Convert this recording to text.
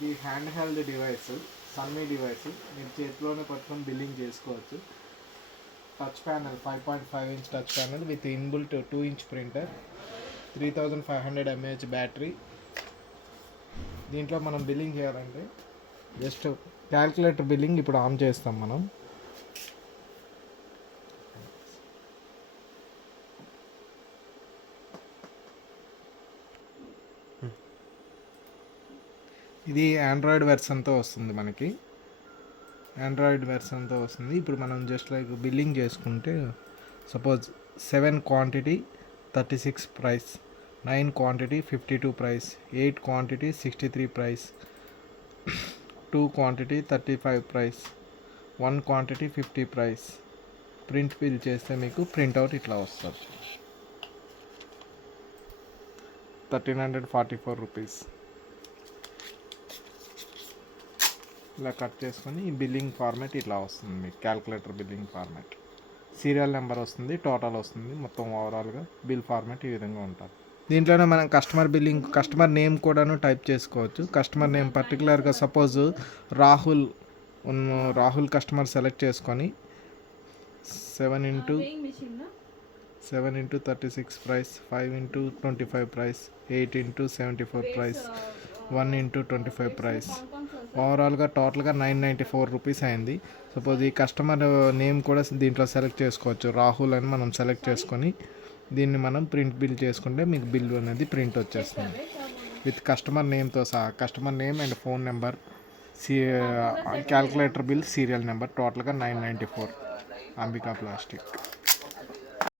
ఇది hand held device, Sunny device. మీరు చేతిలోనే పట్టుకొని బిల్లింగ్ చేసుకోవచ్చు. Touch panel 5.5 inch touch panel with inbuilt 2 inch printer, 3500 mAh battery. దీంట్లో మనం బిల్లింగ్ చేయాలంటే జస్ట్ క్యాల్కులేటర్ బిల్లింగ్ ఇప్పుడు ఆన్ చేస్తాం మనం. ఇది ఆండ్రాయిడ్ వెర్షన్తో వస్తుంది మనకి. ఇప్పుడు మనం జస్ట్ లైక్ బిల్లింగ్ చేసుకుంటే suppose 7 quantity 36 price, 9 quantity 52 price, 8 quantity 63 price, 2 quantity 35 price, 1 quantity 50 price. Print bill చేస్తే మీకు ప్రింట్అవుట్ ఇట్లా వస్తుంది. 1344 రూపీస్. ఇలా కట్ చేసుకొని ఈ బిల్లింగ్ ఫార్మాట్ ఇట్లా వస్తుంది మీకు. Calculator billing format, serial number వస్తుంది, టోటల్ వస్తుంది, మొత్తం ఓవరాల్గా బిల్ ఫార్మాట్ ఈ విధంగా ఉంటుంది. దీంట్లోనే మనం కస్టమర్ నేమ్ కూడాను టైప్ చేసుకోవచ్చు. కస్టమర్ నేమ్ పర్టికులర్గా సపోజ్ రాహుల్ కస్టమర్ సెలెక్ట్ చేసుకొని 7x36 price, 5x25 price, 8x74 price, 1x25 price. ఓవరాల్గా టోటల్గా 994 రూపీస్ అయింది. సపోజ్ ఈ కస్టమర్ నేమ్ కూడా దీంట్లో సెలెక్ట్ చేసుకోవచ్చు. రాహుల్ అని మనం సెలెక్ట్ చేసుకొని దీన్ని మనం ప్రింట్ బిల్ చేసుకుంటే మీకు బిల్ అనేది ప్రింట్ వచ్చేస్తుంది విత్ కస్టమర్ నేమ్తో సహా. Customer name and phone number, calculator bill, serial number. టోటల్గా 994. అంబికా ప్లాస్టిక్.